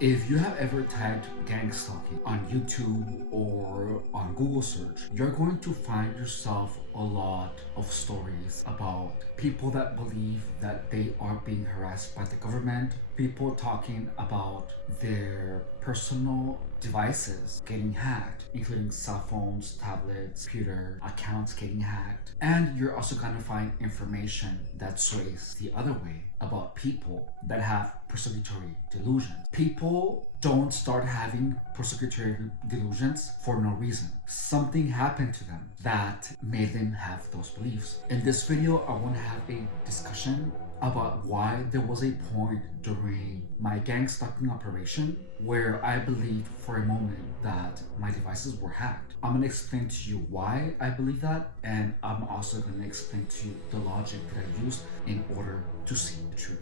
If you have ever typed gang stalking on YouTube or on Google search, you're going to find yourself a lot of stories about people that believe that they are being harassed by the government, people talking about their personal devices getting hacked, including cell phones, tablets, computer accounts getting hacked. And you're also gonna find information that sways the other way about people that have persecutory delusions. People don't start having persecutory delusions for no reason. Something happened to them that made them have those beliefs. In this video, I want to have a discussion about why there was a point during my gang stalking operation where I believed for a moment that my devices were hacked. I'm gonna explain to you why I believe that, and I'm also gonna explain to you the logic that I use in order to see the truth.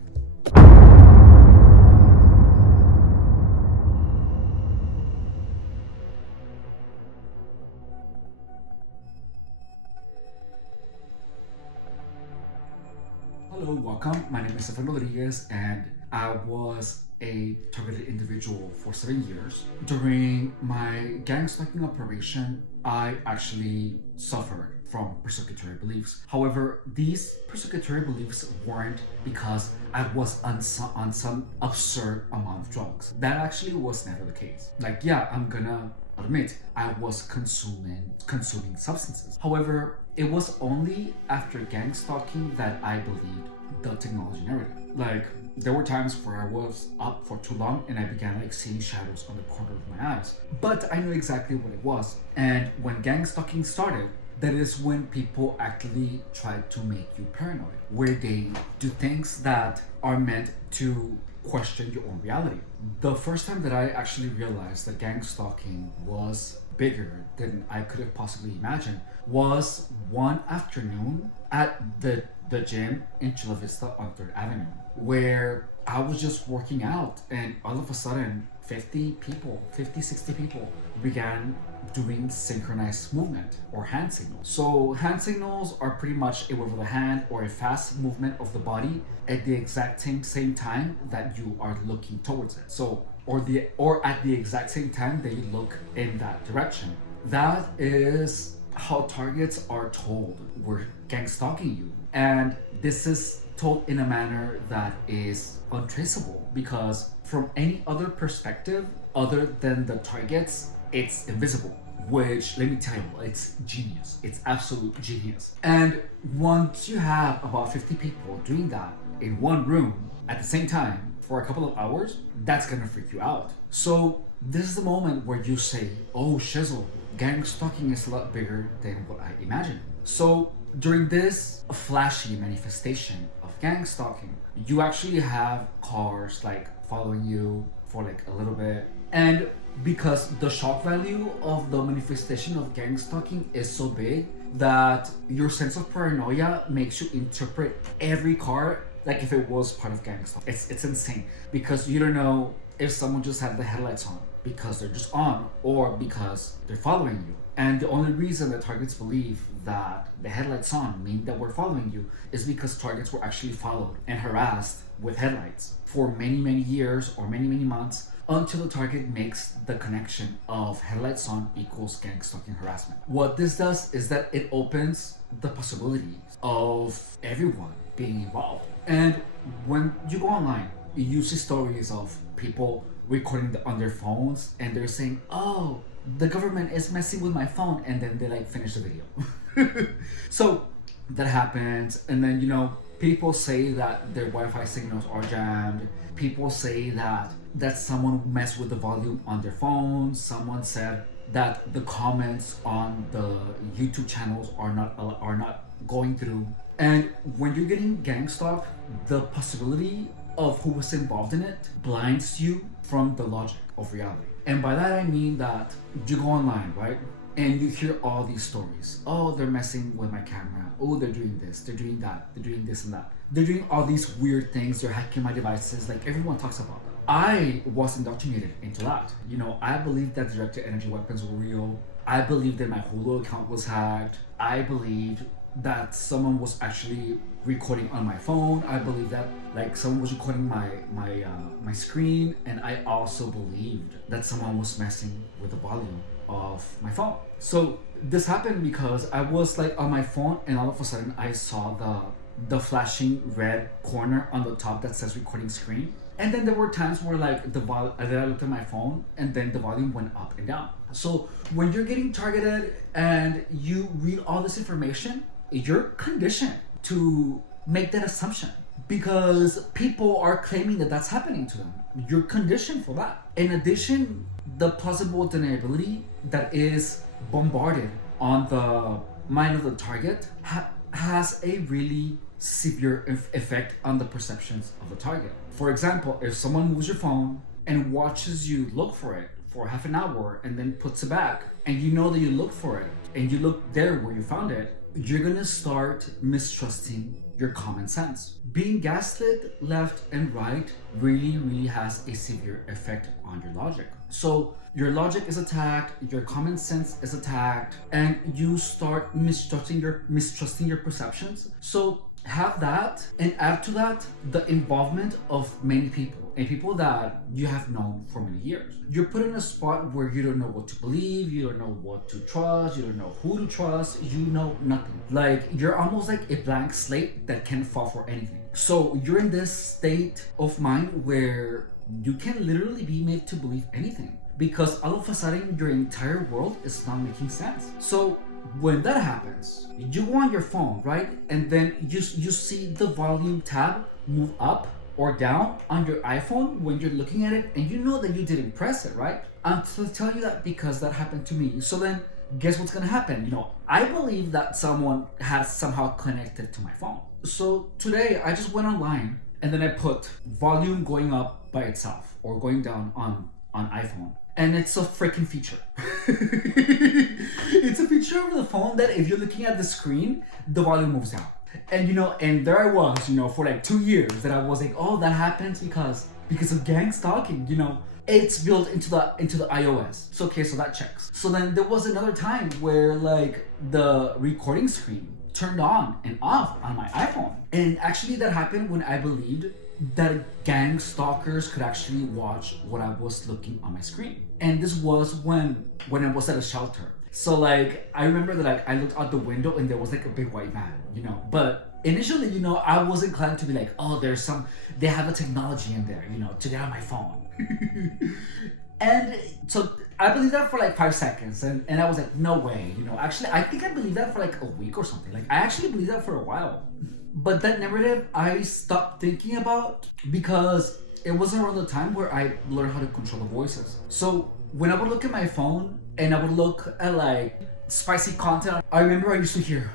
Hello, welcome. My name is Stefan Rodriguez, and I was a targeted individual for 7 years. During my gang stalking operation, I actually suffered from persecutory beliefs. However, these persecutory beliefs weren't because I was on some absurd amount of drugs. That actually was never the case. Like, yeah, I'm gonna admit I was consuming substances. However, it was only after gang stalking that I believed the technology narrative. Like, there were times where I was up for too long and I began seeing shadows on the corner of my eyes. But I knew exactly what it was. And when gang stalking started, that is when people actually try to make you paranoid, where they do things that are meant to question your own reality. The first time that I actually realized that gang stalking was bigger than I could have possibly imagined was one afternoon at the gym in Chula Vista on 3rd Avenue, where I was just working out, and all of a sudden 50 people, 50, 60 people began doing synchronized movement or hand signals. So hand signals are pretty much a wave of the hand or a fast movement of the body at the exact same time that you are looking towards it. So or at the exact same time that you look in that direction. That is how targets are told we're gang stalking you. And this is told in a manner that is untraceable, because from any other perspective other than the targets, it's invisible. Which, let me tell you, it's genius. It's absolute genius. And once you have about 50 people doing that in one room at the same time for a couple of hours, that's gonna freak you out. So this is the moment where you say, oh shizzle, gang stalking is a lot bigger than what I imagined. So during this flashy manifestation of gang stalking, you actually have cars like following you for like a little bit. And because the shock value of the manifestation of gang stalking is so big that your sense of paranoia makes you interpret every car like if it was part of gang stalking. It's insane, because you don't know if someone just had the headlights on because they're just on or because they're following you. And the only reason that targets believe that the headlights on mean that we're following you is because targets were actually followed and harassed with headlights for many years or many months, until the target makes the connection of headlights on equals gang stalking harassment. What this does is that it opens the possibilities of everyone being involved. And when you go online, you see stories of people recording on their phones and they're saying, oh, the government is messing with my phone, and then they finish the video. So that happens, and then people say that their Wi-Fi signals are jammed. People say that someone messed with the volume on their phone. Someone said that the comments on the YouTube channels are not going through. And when you're getting gang stalked, the possibility of who was involved in it blinds you from the logic of reality. And by that I mean that you go online, right? And you hear all these stories. Oh, they're messing with my camera. Oh, they're doing this, they're doing that, they're doing this and that. They're doing all these weird things, they're hacking my devices, like everyone talks about that. I was indoctrinated into that. I believed that directed energy weapons were real. I believed that my Hulu account was hacked. I believed that someone was actually recording on my phone. I believed that like someone was recording my screen, and I also believed that someone was messing with the volume of my phone. So this happened because I was like on my phone, and all of a sudden I saw the flashing red corner on the top that says recording screen. And then there were times where like I looked at my phone, and then the volume went up and down. So when you're getting targeted and you read all this information, you're conditioned to make that assumption because people are claiming that that's happening to them. You're conditioned for that. In addition, the plausible deniability that is bombarded on the mind of the target has a really severe effect on the perceptions of the target. For example, if someone moves your phone and watches you look for it for half an hour and then puts it back, and you know that you look for it and you look there where you found it, you're gonna start mistrusting your common sense. Being gaslit left and right really has a severe effect on your logic. So your logic is attacked, your common sense is attacked, and you start mistrusting your perceptions. So have that, and add to that the involvement of many people and people that you have known for many years. You're put in a spot where you don't know what to believe, you don't know what to trust, you don't know who to trust, you know nothing. Like you're almost like a blank slate that can't fall for anything. So you're in this state of mind where you can literally be made to believe anything because all of a sudden your entire world is not making sense. So when that happens, you go on your phone, right? And then you see the volume tab move up or down on your iPhone when you're looking at it, and you know that you didn't press it, right? I'm to tell you that because that happened to me. So then guess what's gonna happen? I believe that someone has somehow connected to my phone. So today I just went online and then I put volume going up by itself or going down on iPhone. And it's a freaking feature. It's a feature of the phone that if you're looking at the screen, the volume moves down. And and there I was, for like 2 years that I was like, oh, that happens because of gang stalking, It's built into the iOS. So okay, so that checks. So then there was another time where like the recording screen turned on and off on my iPhone. And actually that happened when I believed that gang stalkers could actually watch what I was looking on my screen. And this was when I was at a shelter. So like I remember that like I looked out the window and there was like a big white van, But initially, I was inclined to be like, oh, they have a technology in there, to get on my phone. And so I believed that for like 5 seconds, and I was like, no way, Actually, I think I believed that for like a week or something. Like I actually believed that for a while. But that narrative I stopped thinking about because it wasn't around the time where I learned how to control the voices. So when I would look at my phone and I would look at like spicy content, I remember I used to hear,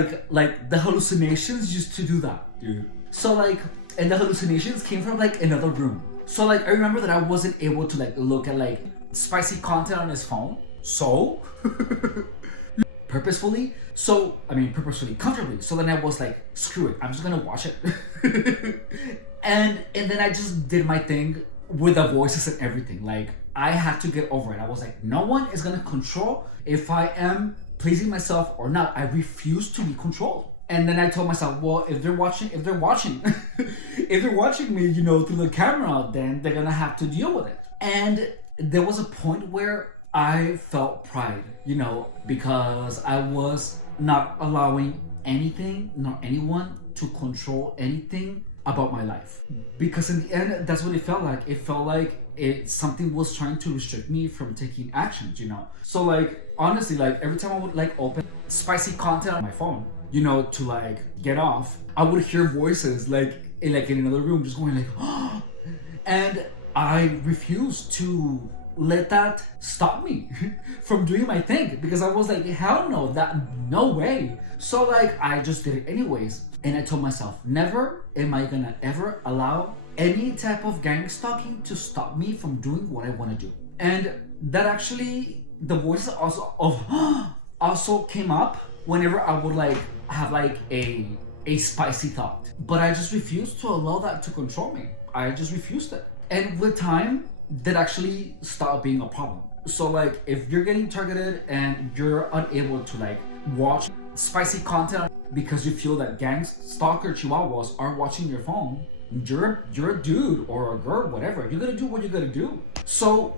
like the hallucinations used to do that, dude. So like, and the hallucinations came from like another room. So like, I remember that I wasn't able to like look at like spicy content on his phone. So purposefully, comfortably. So then I was like, screw it, I'm just gonna watch it. and then I just did my thing with the voices and everything. Like I had to get over it. I was like, no one is gonna control if I am pleasing myself or not. I refuse to be controlled. And then I told myself, well, if they're watching if they're watching me, through the camera, then they're gonna have to deal with it. And there was a point where I felt pride, because I was not allowing anything nor anyone to control anything about my life. Because in the end, that's what it felt like. It felt like something was trying to restrict me from taking actions, So like, honestly, like every time I would like open spicy content on my phone, to like get off, I would hear voices like in another room just going like, oh, and I refused to let that stop me from doing my thing because I was like, hell no, no way. So like I just did it anyways, and I told myself, never am I gonna ever allow any type of gang stalking to stop me from doing what I want to do. And that actually, the voices also came up whenever I would like have like a spicy thought, but I just refused to allow that to control me. I just refused it, and with time, that actually stopped being a problem. So like if you're getting targeted and you're unable to like watch spicy content because you feel that gang stalker chihuahuas are watching your phone, you're a dude or a girl, whatever. You're gonna do what you're gonna do. So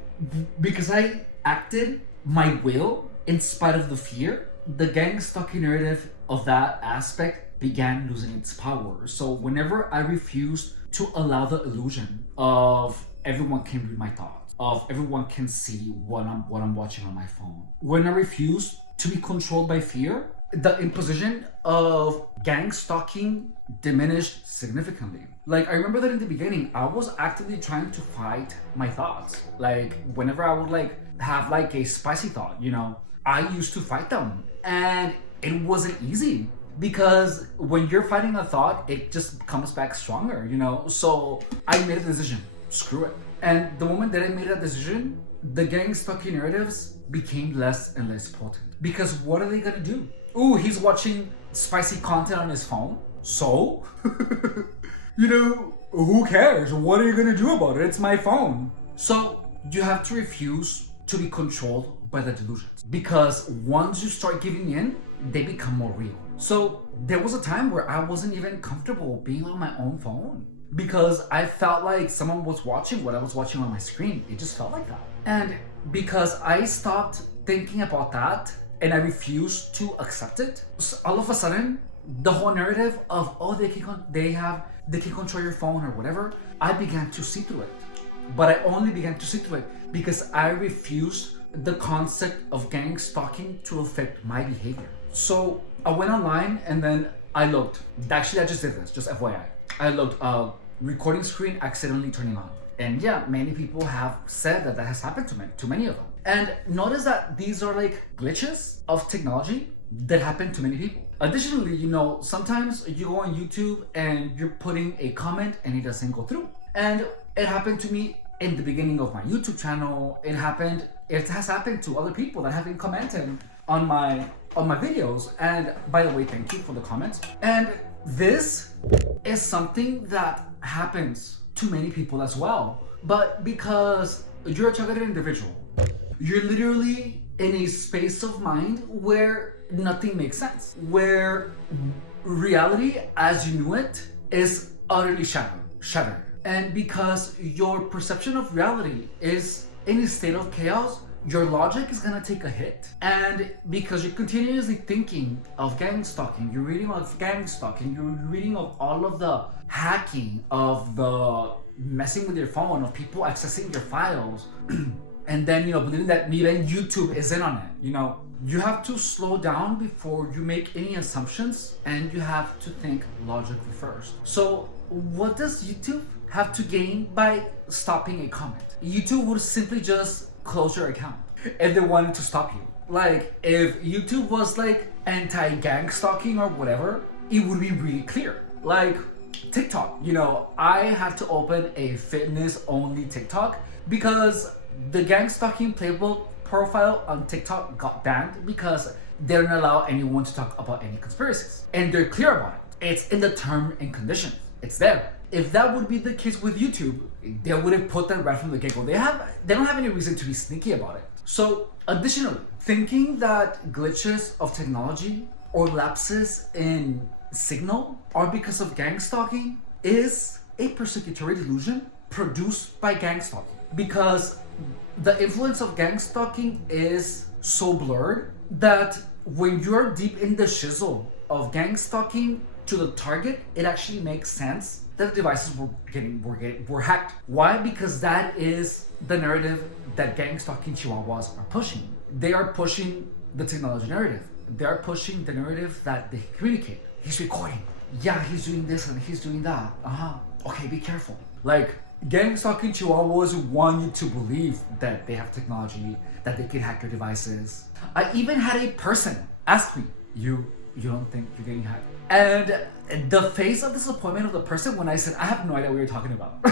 because I acted my will in spite of the fear, the gang stalking narrative of that aspect began losing its power. So whenever I refused to allow the illusion of everyone can read my thoughts, of everyone can see what I'm watching on my phone, when I refused to be controlled by fear, the imposition of gang stalking diminished significantly. Like, I remember that in the beginning, I was actively trying to fight my thoughts. Like, whenever I would like have like a spicy thought, I used to fight them. And it wasn't easy because when you're fighting a thought, it just comes back stronger, So I made a decision, screw it. And the moment that I made that decision, the gang stalking narratives became less and less potent. Because what are they gonna do? Ooh, he's watching spicy content on his phone. So, who cares? What are you gonna do about it? It's my phone. So you have to refuse to be controlled by the delusions. Because once you start giving in, they become more real. So there was a time where I wasn't even comfortable being on my own phone because I felt like someone was watching what I was watching on my screen. It just felt like that. And because I stopped thinking about that and I refused to accept it, so all of a sudden, the whole narrative of, oh, they can control your phone or whatever, I began to see through it. But I only began to see through it because I refused the concept of gang stalking to affect my behavior. So I went online and then I looked. Actually, I just did this, just FYI. I looked, recording screen accidentally turning on. And yeah, many people have said that has happened to many of them. And notice that these are like glitches of technology that happen to many people. Additionally, sometimes you go on YouTube and you're putting a comment and it doesn't go through. And it happened to me in the beginning of my YouTube channel. It has happened to other people that have been commenting on my videos. And by the way, thank you for the comments. And this is something that happens to many people as well. But because you're a targeted individual, you're literally in a space of mind where nothing makes sense, where reality as you knew it is utterly shattered. And because your perception of reality is in a state of chaos, your logic is gonna take a hit. And because you're continuously thinking of gang stalking, you're reading of gang stalking, you're reading of all of the hacking, of the messing with your phone, of people accessing your files, and then, believing that even YouTube is in on it, you have to slow down before you make any assumptions, and you have to think logically first. So what does YouTube have to gain by stopping a comment? YouTube would simply just close your account if they wanted to stop you. Like, if YouTube was like anti-gang stalking or whatever, it would be really clear. Like TikTok, I had to open a fitness only TikTok because the gang stalking playbook profile on TikTok got banned because they don't allow anyone to talk about any conspiracies. And they're clear about it. It's in the term and conditions. It's there. If that would be the case with YouTube, they would have put that right from the get-go. They don't have any reason to be sneaky about it. So additionally, thinking that glitches of technology or lapses in signal are because of gang stalking is a persecutory delusion produced by gang stalking. Because the influence of gang stalking is so blurred that when you're deep in the shizzle of gang stalking to the target, it actually makes sense that the devices were hacked. Why? Because that is the narrative that gang stalking chihuahuas are pushing. They are pushing the technology narrative. They are pushing the narrative that they communicate. He's recording. Yeah, he's doing this and he's doing that. Okay, be careful. Like, gang stalking chihuahuas want you to believe that they have technology, that they can hack your devices. I even had a person ask me, you don't think you're getting hacked? And the face of disappointment of the person when I said, I have no idea what you're talking about,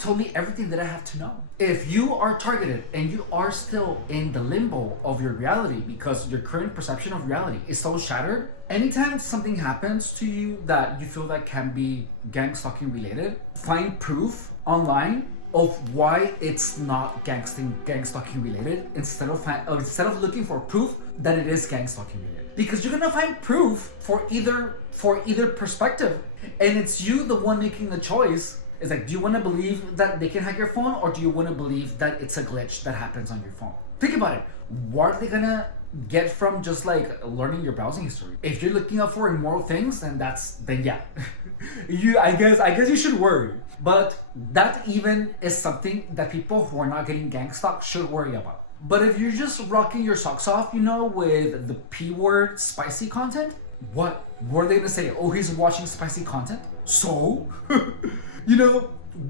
told me everything that I have to know. If you are targeted and you are still in the limbo of your reality because your current perception of reality is so shattered, anytime something happens to you that you feel that can be gang stalking related, find proof online of why it's not gang stalking related instead of looking for proof that it is gang stalking related. because you're gonna find proof for either perspective, and it's you the one making the choice. It's like, do you want to believe that they can hack your phone, or do you want to believe that it's a glitch that happens on your phone? Think about it. What are they gonna get from just like learning your browsing history? If you're looking up for immoral things, then yeah, I guess you should worry. But that even is something that people who are not getting gang stalked should worry about. But if you're just rocking your socks off, with the P word spicy content, what were they gonna say? Oh, he's watching spicy content? So,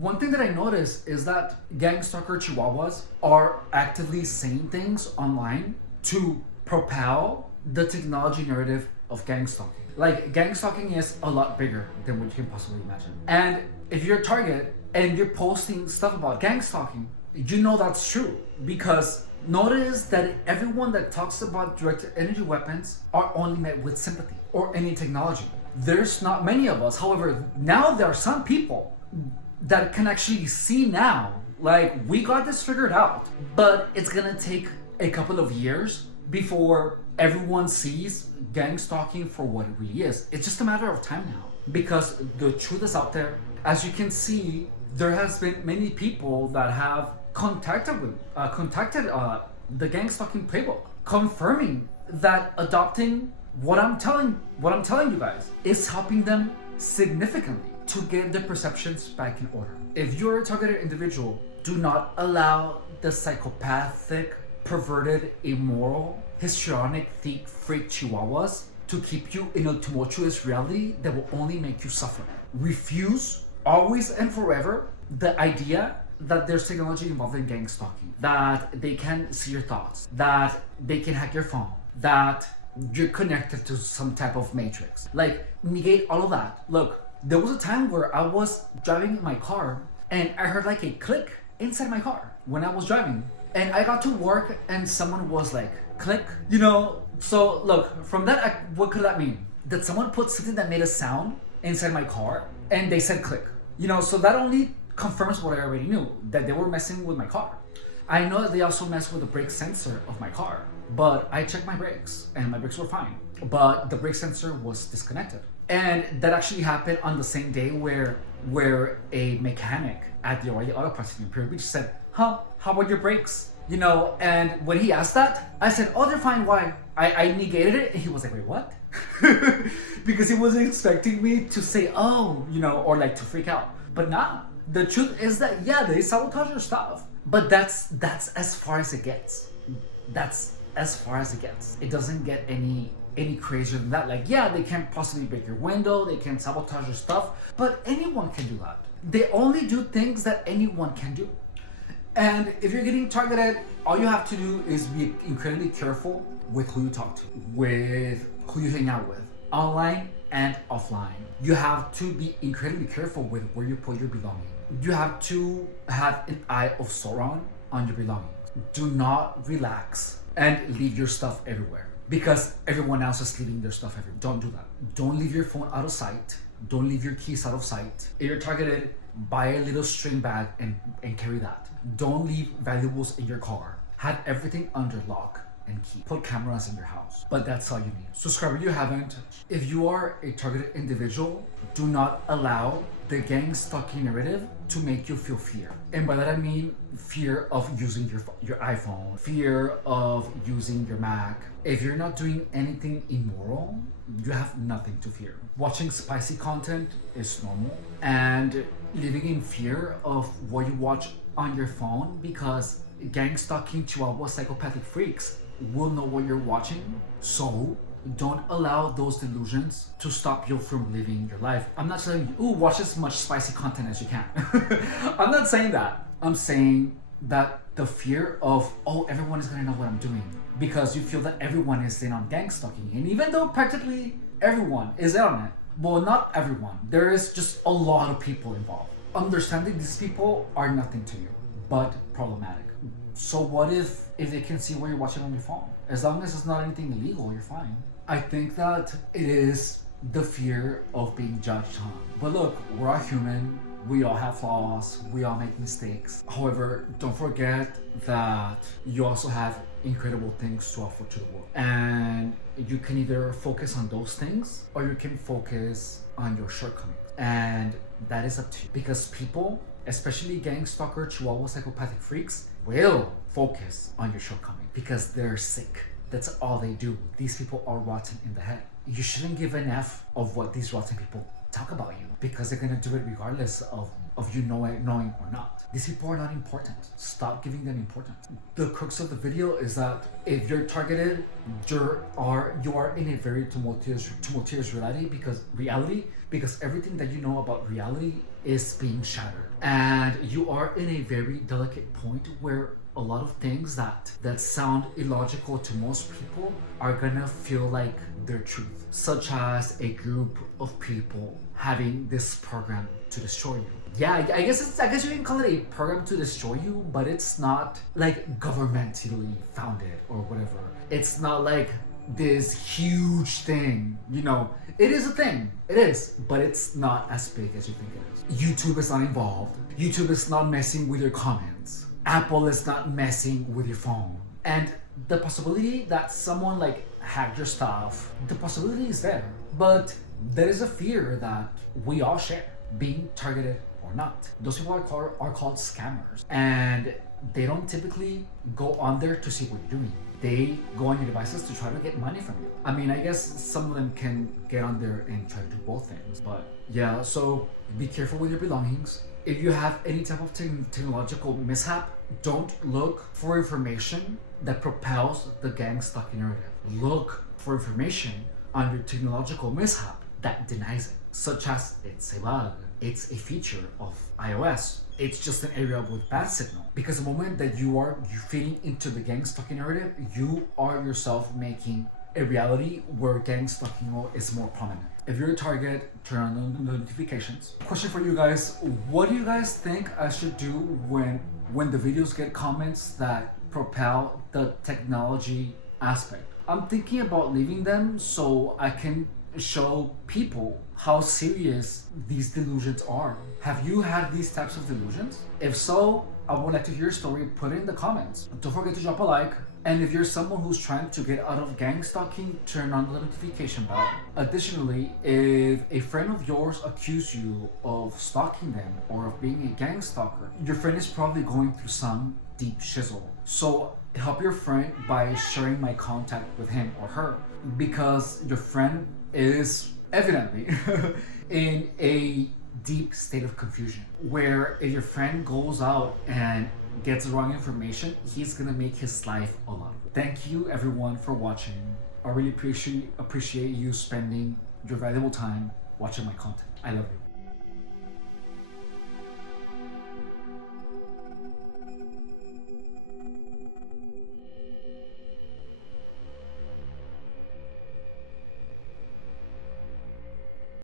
one thing that I noticed is that gang stalker chihuahuas are actively saying things online to propel the technology narrative of gang stalking. Like, gang stalking is a lot bigger than what you can possibly imagine. And if you're a target and you're posting stuff about gang stalking, that's true. Because notice that everyone that talks about directed energy weapons are only met with sympathy or any technology. There's not many of us. However, now there are some people that can actually see now, like, we got this figured out. But it's gonna take a couple of years before everyone sees gang stalking for what it really is. It's just a matter of time now, because the truth is out there. As you can see, there has been many people that have contacted the gang stalking playbook, confirming that adopting what I'm telling you guys is helping them significantly to get their perceptions back in order. If you're a targeted individual, do not allow the psychopathic, perverted, immoral, histrionic, thick, freak chihuahuas to keep you in a tumultuous reality that will only make you suffer. Refuse, always and forever, the idea that there's technology involved in gang stalking, that they can see your thoughts, that they can hack your phone, that you're connected to some type of matrix. Like, negate all of that. Look, there was a time where I was driving in my car and I heard like a click inside my car when I was driving. And I got to work and someone was like, click. So look, from that, what could that mean? That someone put something that made a sound inside my car and they said click. So that only confirms what I already knew, that they were messing with my car. I know that they also messed with the brake sensor of my car, but I checked my brakes and my brakes were fine. But the brake sensor was disconnected. And that actually happened on the same day where a mechanic at the O'Reilly Auto Parts in Imperial Beach said, how about your brakes? And when he asked that, I said, oh, they're fine, why? I negated it, and he was like, wait, what? Because he wasn't expecting me to say, oh, or like to freak out. But nah, the truth is that, yeah, they sabotage your stuff. But that's as far as it gets. That's as far as it gets. It doesn't get any crazier than that. Like, yeah, they can't possibly break your window, they can sabotage your stuff, but anyone can do that. They only do things that anyone can do. And if you're getting targeted, all you have to do is be incredibly careful with who you talk to, with who you hang out with, online and offline. You have to be incredibly careful with where you put your belongings. You have to have an eye of Sauron on your belongings. Do not relax and leave your stuff everywhere, because everyone else is leaving their stuff everywhere. Don't do that. Don't leave your phone out of sight. Don't leave your keys out of sight. If you're targeted, buy a little string bag and carry that. Don't leave valuables in your car. Have everything under lock and key. Put cameras in your house. But that's all you need. Subscribe if you haven't. If you are a targeted individual, do not allow the gang stalking narrative to make you feel fear. And by that I mean fear of using your iPhone, fear of using your Mac. If you're not doing anything immoral, you have nothing to fear. Watching spicy content is normal, and living in fear of what you watch on your phone, because gang stalking chihuahua psychopathic freaks will know what you're watching. So don't allow those delusions to stop you from living your life. I'm not telling you, watch as much spicy content as you can. I'm not saying that. I'm saying that the fear of, everyone is gonna know what I'm doing, because you feel that everyone is in on gang stalking. And even though practically everyone is in on it, well, not everyone. There is just a lot of people involved. Understanding these people are nothing to you, but problematic. So what if they can see what you're watching on your phone? As long as it's not anything illegal, you're fine. I think that it is the fear of being judged, huh? But look, we're all human. We all have flaws, we all make mistakes. However, don't forget that you also have incredible things to offer to the world. And you can either focus on those things or you can focus on your shortcomings. And that is up to you. Because people, especially gang stalker, chihuahua, psychopathic freaks, will focus on your shortcomings because they're sick. That's all they do. These people are rotten in the head. You shouldn't give an F of what these rotten people talk about you because they're gonna do it regardless of you knowing or not. These people are not important. Stop giving them importance. The crux of the video is that if you're targeted, you are in a very tumultuous reality because everything that you know about reality is being shattered. And you are in a very delicate point where a lot of things that sound illogical to most people are gonna feel like their truth, such as a group of people having this program to destroy you. Yeah, I guess you can call it a program to destroy you, but it's not like governmentally founded or whatever. It's not like this huge thing, you know. It is a thing, it is, but it's not as big as you think it is. YouTube is not involved. YouTube is not messing with your comments. Apple is not messing with your phone. And the possibility that someone like hacked your stuff, the possibility is there. But there is a fear that we all share, being targeted or not. Those people are called scammers. And they don't typically go on there to see what you're doing. They go on your devices to try to get money from you. I mean, I guess some of them can get on there and try to do both things. But yeah, so be careful with your belongings. If you have any type of technological mishap, don't look for information that propels the gang stalking narrative. Look for information on your technological mishap that denies it, such as it's a bug, it's a feature of iOS, it's just an area with bad signal. Because the moment that you're feeding into the gang stalking narrative, you are yourself making a reality where gang stalking is more prominent. If you're a target, turn on the notifications. Question for you guys: what do you guys think I should do when the videos get comments that propel the technology aspect? I'm thinking about leaving them so I can show people how serious these delusions are. Have you had these types of delusions? If so, I would like to hear your story. Put it in the comments. Don't forget to drop a like. And if you're someone who's trying to get out of gang stalking, turn on the notification bell. Additionally, if a friend of yours accuses you of stalking them or of being a gang stalker, your friend is probably going through some deep shizzle. So help your friend by sharing my contact with him or her, because your friend is evidently in a deep state of confusion, where if your friend goes out and gets the wrong information, he's gonna make his life a lot. Thank you everyone for watching. I really appreciate you spending your valuable time watching my content. I love you.